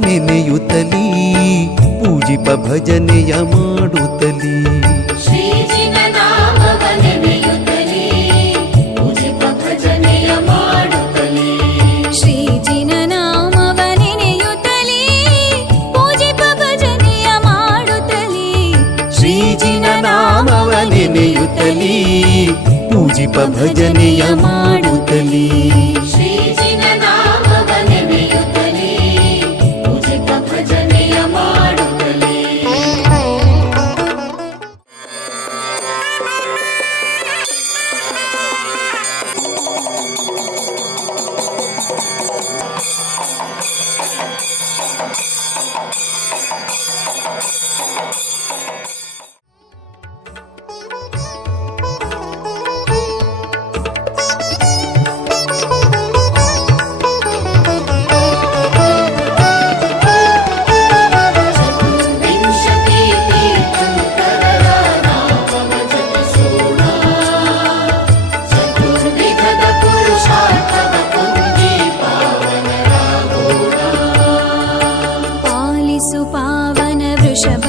ನೆನೆಯುತ್ತಲೀ ಪೂಜಿಪ ಭಜನೆಯ ಮಾಡುತ್ತಲೀ ಶ್ರೀಜಿನ ನಾಮವ ನೆನೆಯುತ್ತಲೀ ಪೂಜಿಪ ಭಜನೆಯ ಮಾಡುತ್ತಲೀ ಶ್ರೀಜಿನ ನಾಮವ ನೆನೆಯುತ್ತಲೀ ಪೂಜಿಪ ಭಜನೆಯ ಮಾಡುತ್ತಲೀ ಶ್ರೀಜಿನ ನಾಮವ ನೆನೆಯುತ್ತಲೀ ಪೂಜಿಪ ಭಜನೆಯ ಮಾಡುತ್ತಲೀ ಶ್ರೀಜಿನ ನಾಮವ ನೆನೆಯುತ್ತಲೀ ಪೂಜಿಪ ಭಜನೆಯ ಮಾಡುತ್ತಲೀ ಚತುರ್ವಿಂಶತಿ ತೀರ್ಥಂಕರರ ನಾಮವ ಜಪಿಸೋಣ ಚತುರ್ವಿಧದ ಪುರುಷಾರ್ಥವ ಹೊಂದಿ ಪಾವನರಾಗೋಣ ಪಾಲಿಸು ಪಾವನ ವೃಷಭ